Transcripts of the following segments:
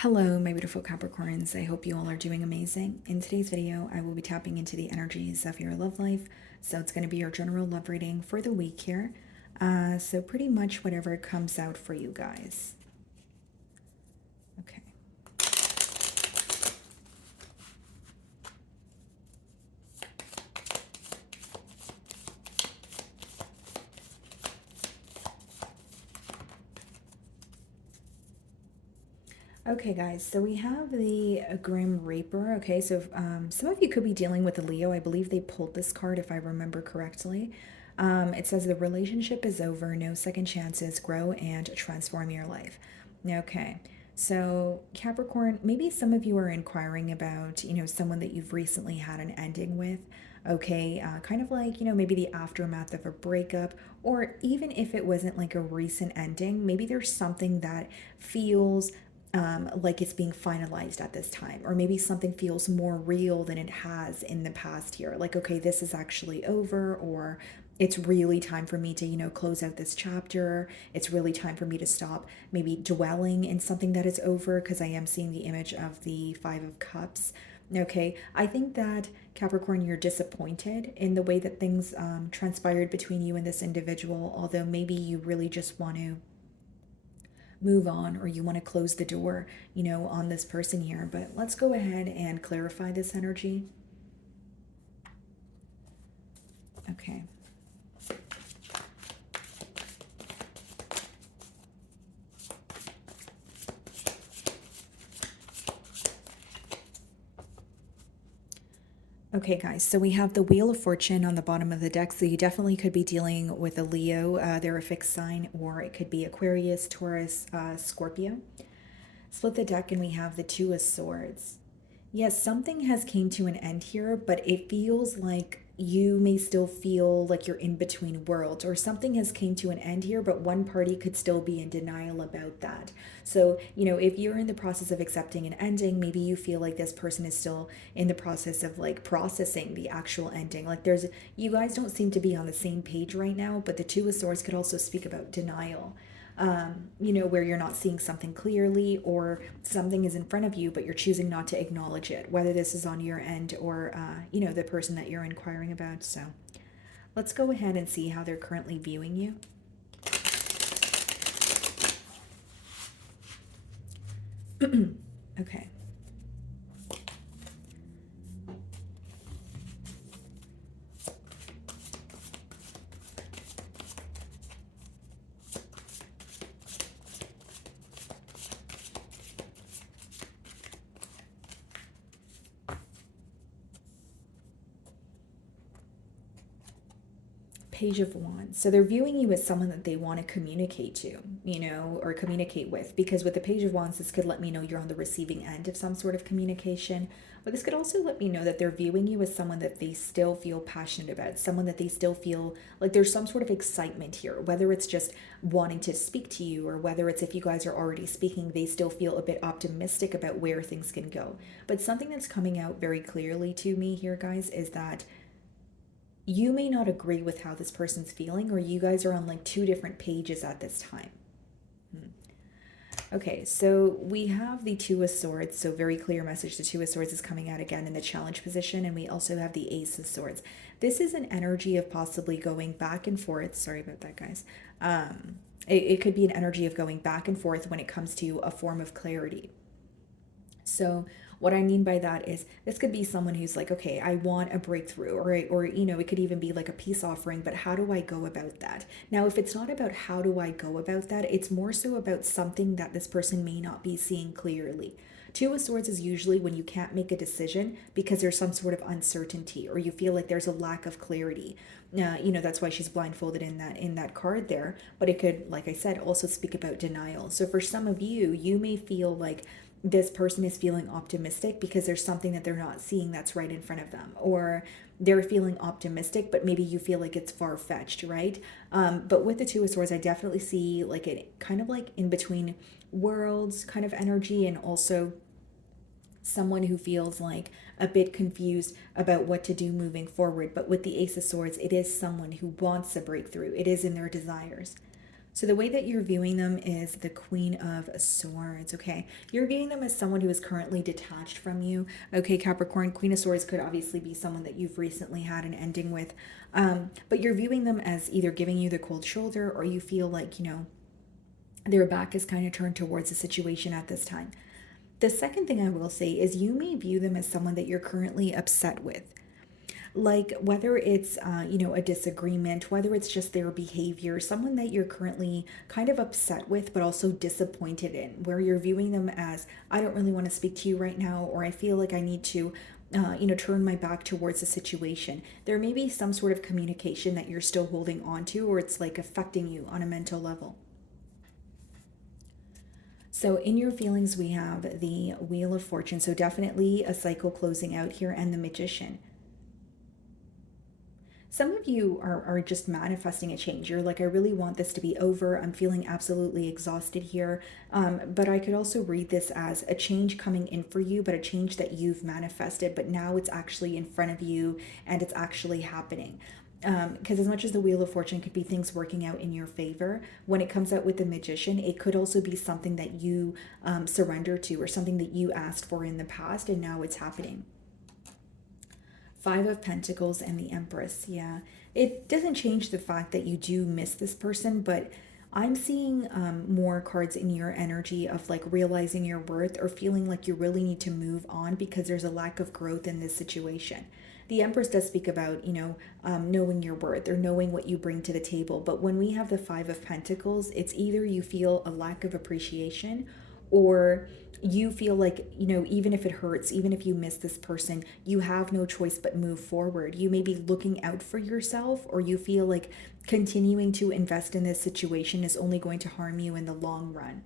Hello, my beautiful Capricorns. I hope you all are doing amazing. In today's video, I will be tapping into the energies of your love life. So it's going to be your general love reading for the week here. So pretty much whatever comes out for you guys. Okay. Okay, guys, so we have the Grim Reaper. Okay, so some of you could be dealing with a Leo. I believe they pulled this card, if I remember correctly. It says the relationship is over, no second chances, grow and transform your life. Okay, so Capricorn, maybe some of you are inquiring about, someone that you've recently had an ending with. Okay, kind of like, maybe the aftermath of a breakup, or even if it wasn't like a recent ending, maybe there's something that feels like it's being finalized at this time, or maybe something feels more real than it has in the past year. Like, okay, this is actually over, or it's really time for me to, close out this chapter. It's really time for me to stop maybe dwelling in something that is over, because I am seeing the image of the Five of Cups. Okay, I think that Capricorn, you're disappointed in the way that things transpired between you and this individual, although maybe you really just want to move on, or you want to close the door, on this person here. But let's go ahead and clarify this energy. Okay. Okay, guys, so we have the Wheel of Fortune on the bottom of the deck, so you definitely could be dealing with a Leo. They're a fixed sign, or it could be Aquarius, Taurus, Scorpio. Split the deck, and we have the Two of Swords. Yes, something has came to an end here, but it feels like you may still feel like you're in between worlds, or something has came to an end here, but one party could still be in denial about that. So, if you're in the process of accepting an ending, maybe you feel like this person is still in the process of like processing the actual ending. Like you guys don't seem to be on the same page right now, but the Two of Swords could also speak about denial. Where you're not seeing something clearly, or something is in front of you, but you're choosing not to acknowledge it, whether this is on your end or, the person that you're inquiring about. So let's go ahead and see how they're currently viewing you. Okay. Page of Wands. So they're viewing you as someone that they want to communicate to, or communicate with. Because with the Page of Wands, this could let me know you're on the receiving end of some sort of communication. But this could also let me know that they're viewing you as someone that they still feel passionate about, someone that they still feel like there's some sort of excitement here, whether it's just wanting to speak to you, or whether it's if you guys are already speaking, they still feel a bit optimistic about where things can go. But something that's coming out very clearly to me here, guys, is that you may not agree with how this person's feeling, or you guys are on like two different pages at this time. Okay, so we have the Two of Swords, so very clear message. The Two of Swords is coming out again in the challenge position, and we also have the Ace of Swords. This is an energy of possibly going back and forth. Sorry about that, guys. It could be an energy of going back and forth when it comes to a form of clarity. So what I mean by that is this could be someone who's like, okay, I want a breakthrough, or it could even be like a peace offering, but how do I go about that? Now, if it's not about how do I go about that, it's more so about something that this person may not be seeing clearly. Two of Swords is usually when you can't make a decision because there's some sort of uncertainty, or you feel like there's a lack of clarity. That's why she's blindfolded in that card there. But it could, like I said, also speak about denial. So for some of you, you may feel like this person is feeling optimistic because there's something that they're not seeing that's right in front of them, or they're feeling optimistic, but maybe you feel like it's far-fetched, right? But with the Two of Swords, I definitely see like it kind of like in between worlds kind of energy, and also someone who feels like a bit confused about what to do moving forward. But with the Ace of Swords, it is someone who wants a breakthrough. It is in their desires. So the way that you're viewing them is the Queen of Swords, okay? You're viewing them as someone who is currently detached from you. Okay, Capricorn, Queen of Swords could obviously be someone that you've recently had an ending with. But you're viewing them as either giving you the cold shoulder, or you feel like, their back is kind of turned towards the situation at this time. The second thing I will say is you may view them as someone that you're currently upset with, like whether it's a disagreement, whether it's just their behavior, someone that you're currently kind of upset with but also disappointed in, where you're viewing them as, I don't really want to speak to you right now, or I feel like I need to turn my back towards the situation. There may be some sort of communication that you're still holding on to, or it's like affecting you on a mental level. So in your feelings, we have the Wheel of Fortune. So definitely a cycle closing out here, and the Magician. Some of you are just manifesting a change. You're like, I really want this to be over. I'm feeling absolutely exhausted here. But I could also read this as a change coming in for you, but a change that you've manifested, but now it's actually in front of you and it's actually happening. Because as much as the Wheel of Fortune could be things working out in your favor, when it comes out with the Magician, it could also be something that you surrender to, or something that you asked for in the past and now it's happening. Five of Pentacles and the Empress. Yeah, it doesn't change the fact that you do miss this person, but I'm seeing more cards in your energy of like realizing your worth, or feeling like you really need to move on because there's a lack of growth in this situation. The Empress does speak about, knowing your worth or knowing what you bring to the table. But when we have the Five of Pentacles, it's either you feel a lack of appreciation, or you feel like, even if it hurts, even if you miss this person, you have no choice but move forward. You may be looking out for yourself, or you feel like continuing to invest in this situation is only going to harm you in the long run.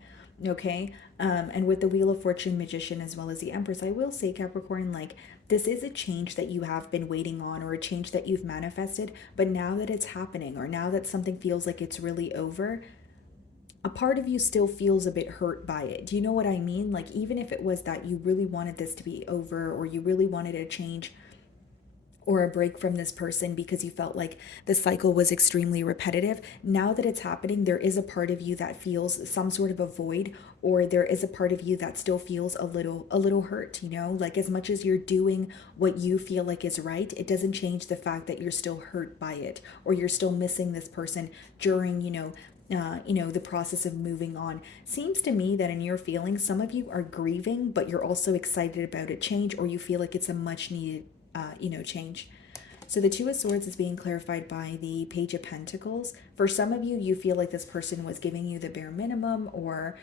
Okay. And with the Wheel of Fortune, Magician, as well as the Empress, I will say, Capricorn, like, this is a change that you have been waiting on, or a change that you've manifested, but now that it's happening, or now that something feels like it's really over, a part of you still feels a bit hurt by it. Do you know what I mean? Like, even if it was that you really wanted this to be over, or you really wanted a change or a break from this person because you felt like the cycle was extremely repetitive, now that it's happening, there is a part of you that feels some sort of a void, or there is a part of you that still feels a little hurt, like, as much as you're doing what you feel like is right, it doesn't change the fact that you're still hurt by it, or you're still missing this person during, the process of moving on. Seems to me that in your feelings, some of you are grieving, but you're also excited about a change, or you feel like it's a much needed, change. So the Two of Swords is being clarified by the Page of Pentacles. For some of you, you feel like this person was giving you the bare minimum, or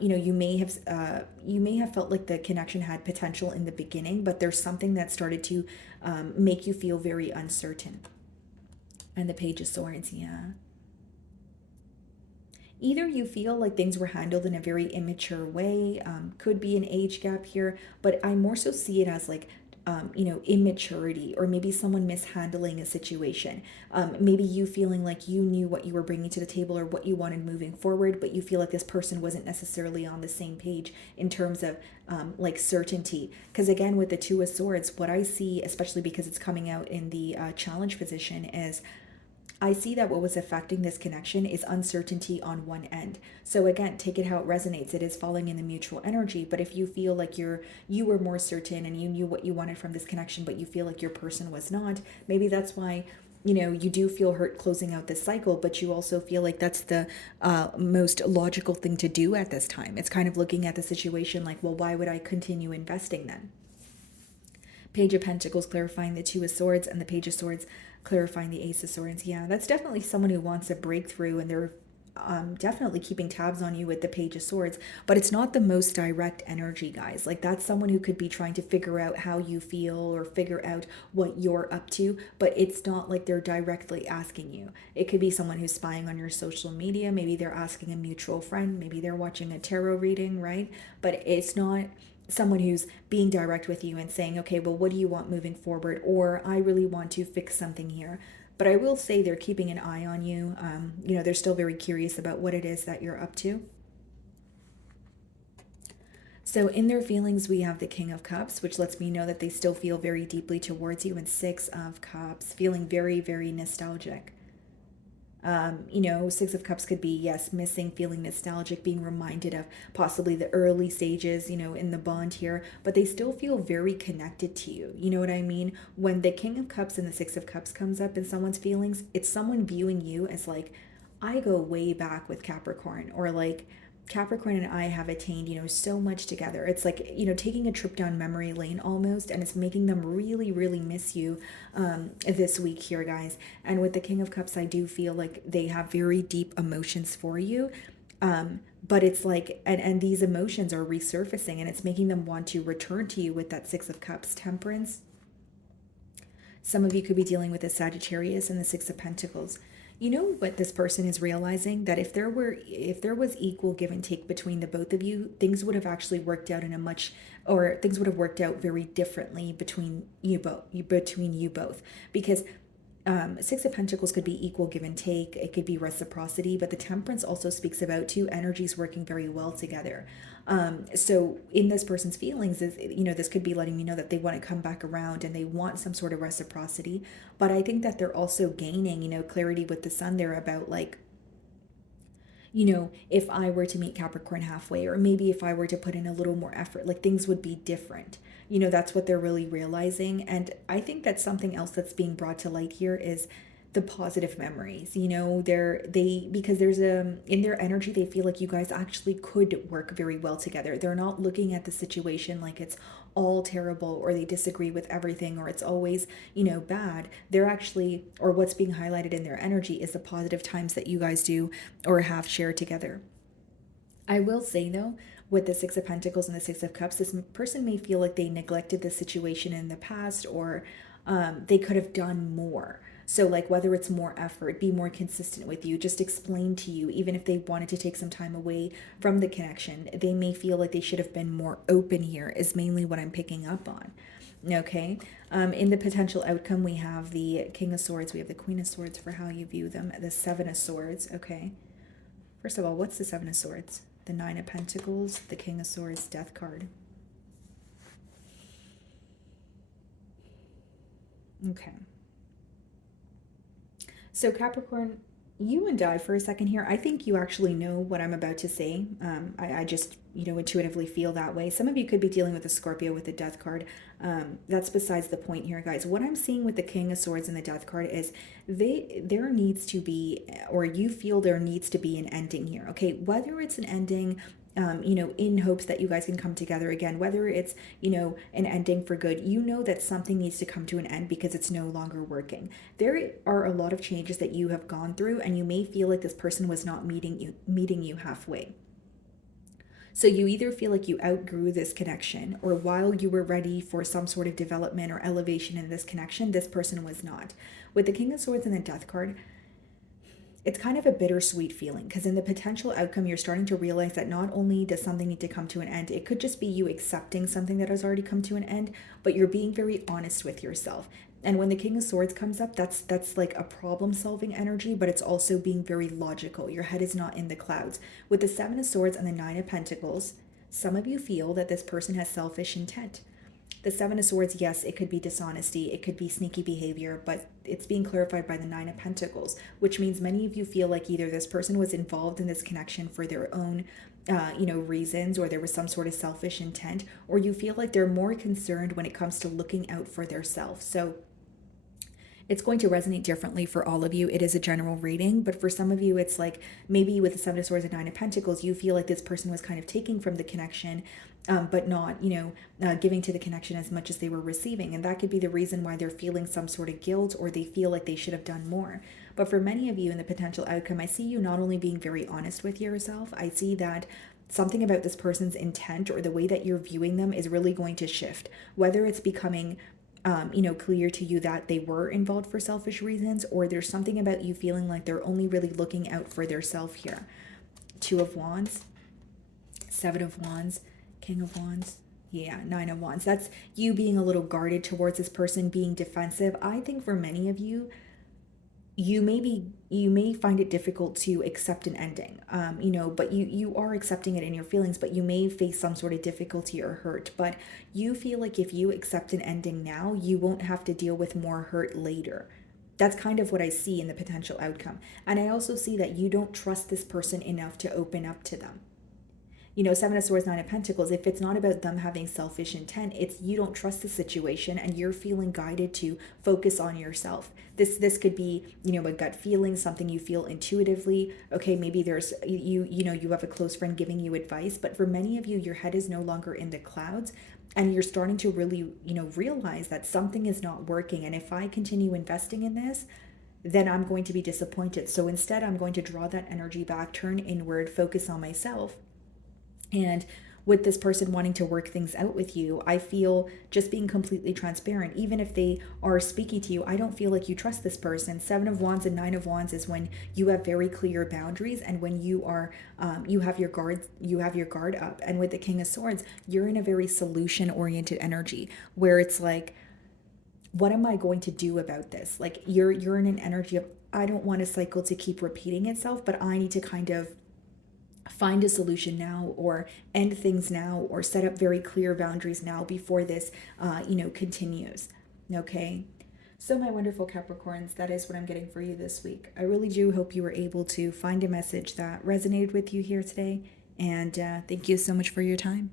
you may have felt like the connection had potential in the beginning, but there's something that started to make you feel very uncertain. And the Page of Swords, yeah. Either you feel like things were handled in a very immature way, could be an age gap here, but I more so see it as like, immaturity, or maybe someone mishandling a situation. Maybe you feeling like you knew what you were bringing to the table, or what you wanted moving forward, but you feel like this person wasn't necessarily on the same page in terms of like certainty. Because again, with the Two of Swords, what I see, especially because it's coming out in the challenge position, is I see that what was affecting this connection is uncertainty on one end. So again, take it how it resonates. It is falling in the mutual energy. But if you feel like you were more certain and you knew what you wanted from this connection, but you feel like your person was not, maybe that's why you do feel hurt closing out this cycle, but you also feel like that's the most logical thing to do at this time. It's kind of looking at the situation like, well, why would I continue investing then? Page of Pentacles clarifying the Two of Swords, and the Page of Swords clarifying the Ace of Swords. Yeah, that's definitely someone who wants a breakthrough, and they're definitely keeping tabs on you with the Page of Swords, but it's not the most direct energy, guys. Like, that's someone who could be trying to figure out how you feel, or figure out what you're up to, but it's not like they're directly asking you. It could be someone who's spying on your social media. Maybe they're asking a mutual friend. Maybe they're watching a tarot reading, right? But it's not someone who's being direct with you and saying, okay, well, what do you want moving forward? Or I really want to fix something here. But I will say they're keeping an eye on you. They're still very curious about what it is that you're up to. So in their feelings, we have the King of Cups, which lets me know that they still feel very deeply towards you, and Six of Cups, feeling very, very nostalgic. Six of Cups could be, yes, missing, feeling nostalgic, being reminded of possibly the early stages, in the bond here, but they still feel very connected to you. You know what I mean? When the King of Cups and the Six of Cups comes up in someone's feelings, it's someone viewing you as like, I go way back with Capricorn, or like, Capricorn and I have attained, so much together. It's like, taking a trip down memory lane almost, and it's making them really, really miss you this week here, guys. And with the King of Cups, I do feel like they have very deep emotions for you. But it's like, and these emotions are resurfacing, and it's making them want to return to you with that Six of Cups, Temperance. Some of you could be dealing with a Sagittarius and the Six of Pentacles. You know what this person is realizing? That if there was equal give and take between the both of you, things would have actually worked out in a much, or things would have worked out very differently between you both. Because Six of Pentacles could be equal give and take. It could be reciprocity, but the Temperance also speaks about two energies working very well together. So in this person's feelings is, this could be letting me know that they want to come back around and they want some sort of reciprocity. But I think that they're also gaining, clarity with the Sun there about like, if I were to meet Capricorn halfway, or maybe if I were to put in a little more effort, like things would be different. That's what they're really realizing. And I think that something else that's being brought to light here is the positive memories. Because there's in their energy, they feel like you guys actually could work very well together. They're not looking at the situation like it's all terrible, or they disagree with everything, or it's always, bad. They're actually, or what's being highlighted in their energy is the positive times that you guys do or have shared together. I will say though, with the Six of Pentacles and the Six of Cups, this person may feel like they neglected the situation in the past, or they could have done more. So, like, whether it's more effort, be more consistent with you, just explain to you, even if they wanted to take some time away from the connection, they may feel like they should have been more open here, is mainly what I'm picking up on. Okay. In the potential outcome, we have the King of Swords, we have the Queen of Swords for how you view them, the Seven of Swords. Okay. First of all, what's the Seven of Swords? The Nine of Pentacles, the King of Swords, Death card. Okay. So Capricorn, you and I for a second here, I think you actually know what I'm about to say. I just, intuitively feel that way. Some of you could be dealing with a Scorpio with the Death card. That's besides the point here, guys. What I'm seeing with the King of Swords and the Death card is there needs to be, or you feel there needs to be an ending here. Okay, whether it's an ending in hopes that you guys can come together again, whether it's, an ending for good, that something needs to come to an end because it's no longer working. There are a lot of changes that you have gone through, and you may feel like this person was not meeting you halfway. So you either feel like you outgrew this connection, or while you were ready for some sort of development or elevation in this connection, this person was not. With the King of Swords and the Death card, it's kind of a bittersweet feeling, because in the potential outcome, you're starting to realize that not only does something need to come to an end, it could just be you accepting something that has already come to an end, but you're being very honest with yourself. And when the King of Swords comes up, that's like a problem-solving energy, but it's also being very logical. Your head is not in the clouds. With the Seven of Swords and the Nine of Pentacles, some of you feel that this person has selfish intent. The Seven of Swords, yes, it could be dishonesty, it could be sneaky behavior, but it's being clarified by the Nine of Pentacles, which means many of you feel like either this person was involved in this connection for their own reasons, or there was some sort of selfish intent, or you feel like they're more concerned when it comes to looking out for their self. So it's going to resonate differently for all of you. It is a general reading, but for some of you, it's like maybe with the Seven of Swords and Nine of Pentacles, you feel like this person was kind of taking from the connection, but not, giving to the connection as much as they were receiving. And that could be the reason why they're feeling some sort of guilt, or they feel like they should have done more. But for many of you in the potential outcome, I see you not only being very honest with yourself, I see that something about this person's intent or the way that you're viewing them is really going to shift, whether it's becoming clear to you that they were involved for selfish reasons, or there's something about you feeling like they're only really looking out for their self here. Two of Wands, Seven of Wands, King of Wands, yeah, Nine of Wands. That's you being a little guarded towards this person, being defensive. I think for many of you, you may find it difficult to accept an ending, but you are accepting it in your feelings, but you may face some sort of difficulty or hurt. But you feel like if you accept an ending now, you won't have to deal with more hurt later. That's kind of what I see in the potential outcome. And I also see that you don't trust this person enough to open up to them. You know, Seven of Swords, Nine of Pentacles, if it's not about them having selfish intent, it's you don't trust the situation and you're feeling guided to focus on yourself. This could be, you know, a gut feeling, something you feel intuitively. Okay, maybe there's you know, you have a close friend giving you advice, but for many of you, your head is no longer in the clouds and you're starting to really, you know, realize that something is not working. And if I continue investing in this, then I'm going to be disappointed. So instead, I'm going to draw that energy back, turn inward, focus on myself. And with this person wanting to work things out with you, I feel, just being completely transparent, even if they are speaking to you, I don't feel like you trust this person. Seven of Wands and Nine of Wands is when you have very clear boundaries and when you are, you have your guard up. And with the King of Swords, you're in a very solution oriented energy where it's like, what am I going to do about this? Like you're in an energy of, I don't want a cycle to keep repeating itself, but I need to kind of find a solution now or end things now or set up very clear boundaries now before this you know, continues. Okay, so my wonderful Capricorns, that is what I'm getting for you this week. I really do hope you were able to find a message that resonated with you here today, and thank you so much for your time.